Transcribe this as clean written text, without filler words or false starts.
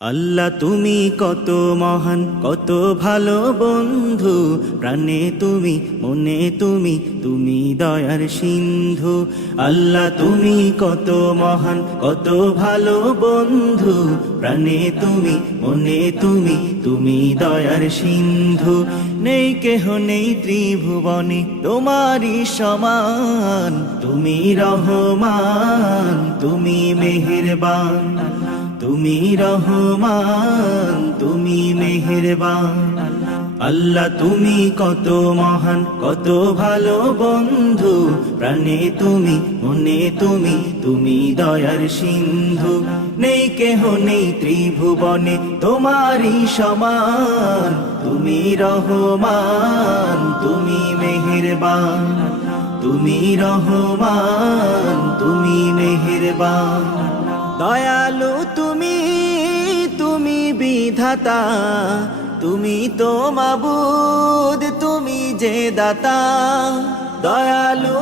আল্লাহ তুমি কত মহান, কত ভালো বন্ধু, প্রাণে তুমি, মনে তুমি, তুমি দয়ার সিন্ধু। আল্লাহ তুমি কত মহান, কত ভালো বন্ধু, প্রাণে তুমি, মনে তুমি, তুমি দয়ার সিন্ধু। নেই কেহ নেই ত্রিভুবনে তোমারই সমান, তুমি রহমান, তুমি মেহেরবান, তুমি রহমান, তুমি মেহেরবান। আল্লাহ তুমি কত মহান, কত ভালো বন্ধু, প্রাণে তুমি, মনে তুমি, তুমি দয়ার সিন্ধু। নেই কেহ নেই ত্রিভুবনে তোমারই সমান, তুমি রহমান, তুমি মেহেরবান, তুমি রহমান, তুমি মেহেরবান। দয়ালু তুমি, তুমি বিধাতা, তুমি তো মাবুদ, তুমি যে দাতা। দয়ালু